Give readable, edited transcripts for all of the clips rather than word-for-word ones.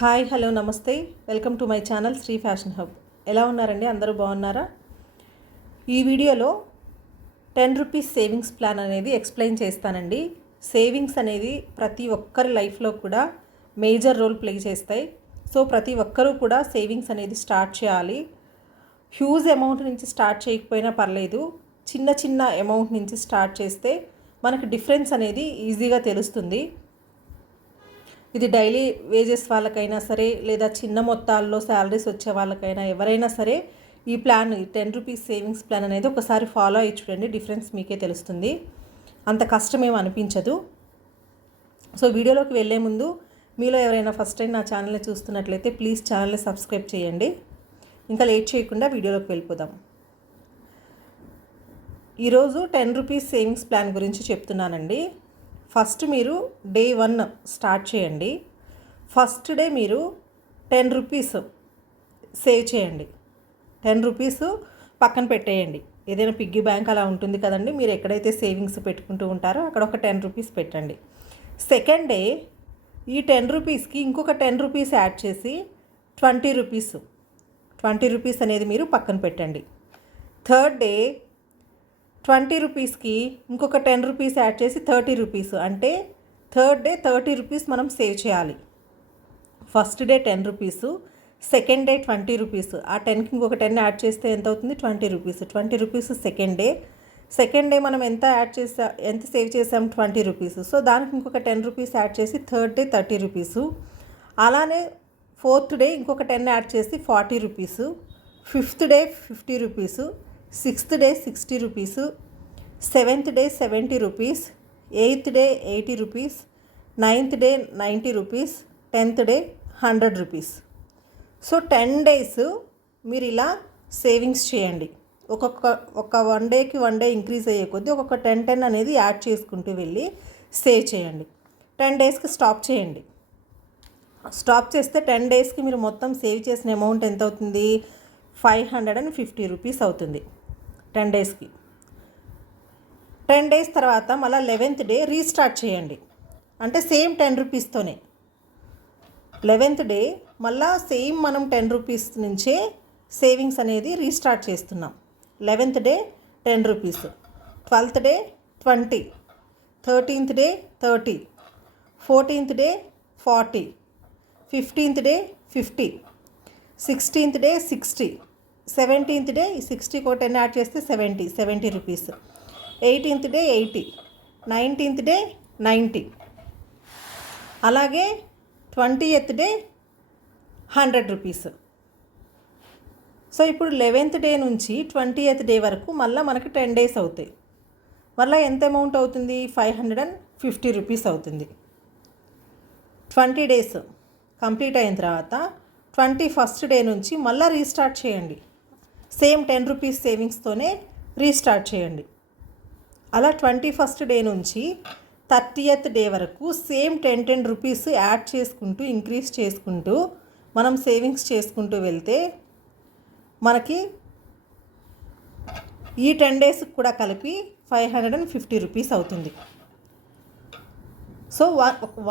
Hi hello నమస్తే welcome to my channel Shri fashion hub. ఎలా ఉన్నారండి? అందరూ బాగున్నారా? ఈ వీడియోలో 10 రూపీస్ సేవింగ్స్ ప్లాన్ అనేది ఎక్స్ప్లెయిన్ చేస్తానండి. సేవింగ్స్ అనేది ప్రతి ఒక్కరి లైఫ్లో కూడా మేజర్ రోల్ ప్లే చేస్తాయి. సో ప్రతి ఒక్కరూ కూడా సేవింగ్స్ అనేది స్టార్ట్ చేయాలి. హ్యూజ్ అమౌంట్ నుంచి స్టార్ట్ చేయకపోయినా పర్లేదు, చిన్న చిన్న అమౌంట్ నుంచి స్టార్ట్ చేస్తే మనకు డిఫరెన్స్ అనేది ఈజీగా తెలుస్తుంది. ఇది డైలీ వేజెస్ వాళ్ళకైనా సరే, లేదా చిన్న మొత్తాల్లో శాలరీస్ వచ్చే వాళ్ళకైనా, ఎవరైనా సరే ఈ ప్లాన్ 10 రూపీస్ సేవింగ్స్ ప్లాన్ అనేది ఒకసారి ఫాలో అయ్యి చూడండి. డిఫరెన్స్ మీకే తెలుస్తుంది, అంత కష్టమేం అనిపించదు. సో వీడియోలోకి వెళ్ళే ముందు మీలో ఎవరైనా ఫస్ట్ టైం నా ఛానల్ని చూస్తున్నట్లయితే ప్లీజ్ ఛానల్ని సబ్స్క్రైబ్ చేయండి. ఇంకా లేట్ చేయకుండా వీడియోలోకి వెళ్ళిపోదాం. ఈరోజు 10 రూపీస్ సేవింగ్స్ ప్లాన్ గురించి చెప్తున్నానండి. ఫస్ట్ మీరు డే 1 స్టార్ట్ చేయండి. ఫస్ట్ డే మీరు 10 రూపీస్ సేవ్ చేయండి. 10 రూపీస్ పక్కన పెట్టేయండి. ఏదైనా పిగ్గీ బ్యాంక్ అలా ఉంటుంది కదండి, మీరు ఎక్కడైతే సేవింగ్స్ పెట్టుకుంటూ ఉంటారో అక్కడ ఒక 10 రూపీస్ పెట్టండి. సెకండ్ డే ఈ 10 రూపీస్కి ఇంకొక 10 రూపీస్ యాడ్ చేసి 20 రూపీస్ 20 రూపీస్ అనేది మీరు పక్కన పెట్టండి. థర్డ్ డే 20 రూపీస్కి ఇంకొక 10 రూపీస్ యాడ్ చేసి 30 రూపీస్, అంటే థర్డ్ డే 30 రూపీస్ మనం సేవ్ చేయాలి. First day 10 rupees, second day 20 rupees, ఆ 10కి ఇంకొక 10 యాడ్ చేస్తే ఎంత అవుతుంది? 20 రూపీస్. 20 రూపీస్ సెకండ్ డే మనం ఎంత సేవ్ చేసాం? 20 రూపీస్. సో దానికి ఇంకొక 10 రూపీస్ యాడ్ చేసి థర్డ్ డే 30 రూపీస్. అలానే ఫోర్త్ డే ఇంకొక 10 యాడ్ చేసి 40 rupees. Fifth day 50 rupees. Sixth day 60 rupees. Seventh day 70 rupees. Eighth day 80 rupees. Ninth day 90 rupees. 10th day 100 rupees. So 10 days మీరు ఇలా savings చేయండి. ఒక 1 డేకి 1 డే ఇంక్రీజ్ అయ్యే కొద్దీ ఒక్కొక్క 10 అనేది యాడ్ చేసుకుంటూ వెళ్ళి సేవ్ చేయండి. 10 డేస్కి స్టాప్ చేయండి. స్టాప్ చేస్తే 10 డేస్కి మీరు మొత్తం సేవ్ చేసిన అమౌంట్ ఎంత అవుతుంది? 550 రూపీస్ అవుతుంది 10 డేస్కి. 10 డేస్ తర్వాత మళ్ళీ 11th డే రీస్టార్ట్ చేయండి. అంటే సేమ్ 10 రూపీస్తోనే 11th డే మళ్ళీ సేమ్ మనం 10 రూపీస్ నుంచే సేవింగ్స్ అనేది రీస్టార్ట్ చేస్తున్నాం. 11th day 10 rupees, 12th day 20, 13th day 30, 14th day 40, 15th day 50, 16th day 60, 17th day 60 ఒక 10 యాడ్ చేస్తే 70 rupees, 18th day 80, 19th day 90, అలాగే 20th డే 100 రూపీస్. సో ఇప్పుడు 11th day నుంచి 20th day వరకు మళ్ళీ మనకి 10 డేస్ అవుతాయి. మళ్ళీ ఎంత అమౌంట్ అవుతుంది? 550 రూపీస్ అవుతుంది. 20 డేస్ కంప్లీట్ అయిన తర్వాత 21st డే నుంచి మళ్ళీ రీస్టార్ట్ చేయండి. సేమ్ 10 రూపీస్ సేవింగ్స్తోనే రీస్టార్ట్ చేయండి. అలా 21st డే నుంచి 30th డే వరకు సేమ్ 10 రూపీస్ యాడ్ చేసుకుంటూ ఇంక్రీజ్ చేసుకుంటూ మనం సేవింగ్స్ చేసుకుంటూ వెళ్తే మనకి ఈ 10 డేస్కి కూడా కలిపి 550 రూపీస్ అవుతుంది. సో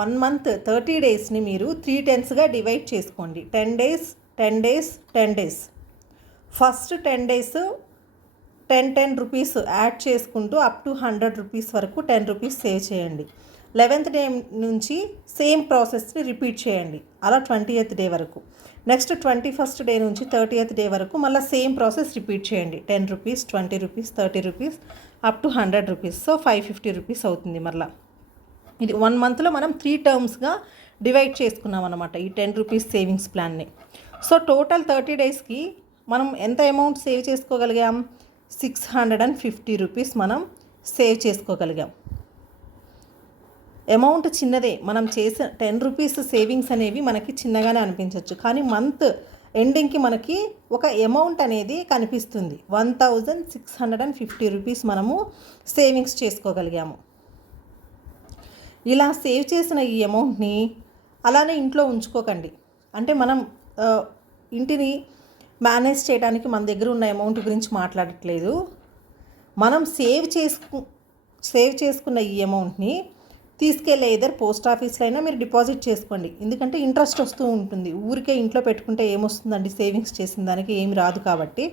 1 మంత్ 30 డేస్ని మీరు 3 10స్గా డివైడ్ చేసుకోండి. 10 days 10 days 10 days. First 10 days 10 rupees add చేసుకుంటూ అప్ టు 100 రూపీస్ వరకు 10 రూపీస్ సేవ్ చేయండి. 11th డే నుంచి సేమ్ ప్రాసెస్ని రిపీట్ చేయండి. అలా 20th డే వరకు. నెక్స్ట్ 21st డే నుంచి 30th డే వరకు మళ్ళీ సేమ్ ప్రాసెస్ రిపీట్ చేయండి. 10 rupees 20 rupees 30 rupees up to 100 rupees. So 550 rupees అవుతుంది. మళ్ళీ ఇది 1 మంత్లో మనం 3 టర్మ్స్గా డివైడ్ చేసుకున్నాం అన్నమాట ఈ 10 రూపీస్ సేవింగ్స్ ప్లాన్ని. సో టోటల్ 30 డేస్కి మనం ఎంత అమౌంట్ సేవ్ చేసుకోగలిగాం? 650 రూపీస్ మనం సేవ్ చేసుకోగలిగాం. అమౌంట్ చిన్నదే, మనం చేసే 10 రూపీస్ సేవింగ్స్ అనేవి మనకి చిన్నగానే అనిపించవచ్చు, కానీ మంత్ ఎండింగ్కి మనకి ఒక అమౌంట్ అనేది కనిపిస్తుంది. 1650 రూపీస్ మనము సేవింగ్స్ చేసుకోగలిగాము. ఇలా సేవ్ చేసిన ఈ అమౌంట్ని అలానే ఇంట్లో ఉంచుకోకండి. అంటే మనం ఇంటిని మేనేజ్ చేయడానికి మన దగ్గర ఉన్న అమౌంట్ గురించి మాట్లాడట్లేదు. మనం సేవ్ చేసుకున్న ఈ అమౌంట్ని తీసుకెళ్ళే ఇద్దరు పోస్ట్ ఆఫీస్లో అయినా మీరు డిపాజిట్ చేసుకోండి. ఎందుకంటే ఇంట్రెస్ట్ వస్తూ ఉంటుంది. ఊరికే ఇంట్లో పెట్టుకుంటే ఏమొస్తుందండి, సేవింగ్స్ చేసిన దానికి ఏమి రాదు. కాబట్టి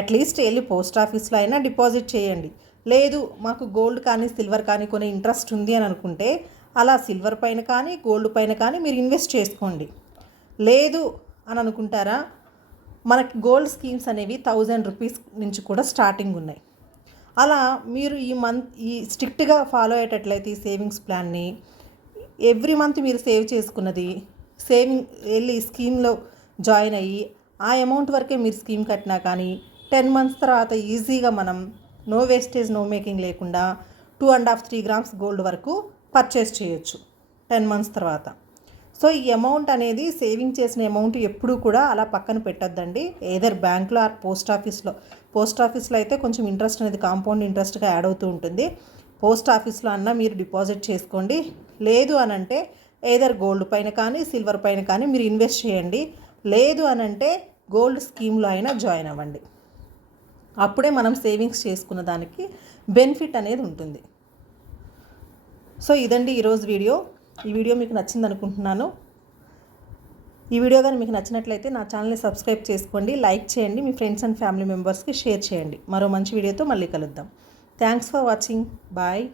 అట్లీస్ట్ వెళ్ళి పోస్ట్ ఆఫీస్లో అయినా డిపాజిట్ చేయండి. లేదు మాకు గోల్డ్ కానీ సిల్వర్ కానీ కొనే ఇంట్రెస్ట్ ఉంది అని అనుకుంటే అలా సిల్వర్ పైన కానీ గోల్డ్ పైన కానీ మీరు ఇన్వెస్ట్ చేసుకోండి. లేదు అని అనుకుంటారా, మనకి గోల్డ్ స్కీమ్స్ అనేవి 1000 రూపీస్ నుంచి కూడా స్టార్టింగ్ ఉన్నాయి. అలా మీరు ఈ స్ట్రిక్ట్గా ఫాలో అయ్యేటట్లయితే ఈ సేవింగ్స్ ప్లాన్ని ఎవ్రీ మంత్ మీరు సేవ్ చేసుకున్నది వెళ్ళి స్కీమ్లో జాయిన్ అయ్యి ఆ అమౌంట్ వరకే మీరు స్కీమ్ కట్టినా కానీ 10 మంత్స్ తర్వాత ఈజీగా మనం నో వేస్టేజ్ నో మేకింగ్ లేకుండా 2.5-3 గ్రామ్స్ గోల్డ్ వరకు పర్చేస్ చేయొచ్చు 10 మంత్స్ తర్వాత. సో ఈ అమౌంట్ అనేది సేవింగ్ చేసిన అమౌంట్ ఎప్పుడూ కూడా అలా పక్కన పెట్టొద్దండి. ఏదర్ బ్యాంక్లో ఆర్ పోస్ట్ ఆఫీస్లో అయితే కొంచెం ఇంట్రెస్ట్ అనేది కాంపౌండ్ ఇంట్రెస్ట్గా యాడ్ అవుతూ ఉంటుంది. పోస్ట్ ఆఫీస్లో అన్నా మీరు డిపాజిట్ చేసుకోండి. లేదు అనంటే ఏదర్ గోల్డ్ పైన కానీ సిల్వర్ పైన కానీ మీరు ఇన్వెస్ట్ చేయండి. లేదు అనంటే గోల్డ్ స్కీమ్లో అయినా జాయిన్ అవ్వండి. అప్పుడే మనం సేవింగ్స్ చేసుకున్న దానికి బెనిఫిట్ అనేది ఉంటుంది. సో ఇదండి ఈరోజు వీడియో. ఈ వీడియో మీకు నచ్చింది అనుకుంటున్నాను. ఈ వీడియో కానీ మీకు నచ్చినట్లయితే నా ఛానల్ని సబ్స్క్రైబ్ చేసుకోండి, లైక్ చేయండి, మీ ఫ్రెండ్స్ అండ్ ఫ్యామిలీ మెంబర్స్కి షేర్ చేయండి. మరో మంచి వీడియోతో మళ్ళీ కలుద్దాం. Thanks for watching. బాయ్.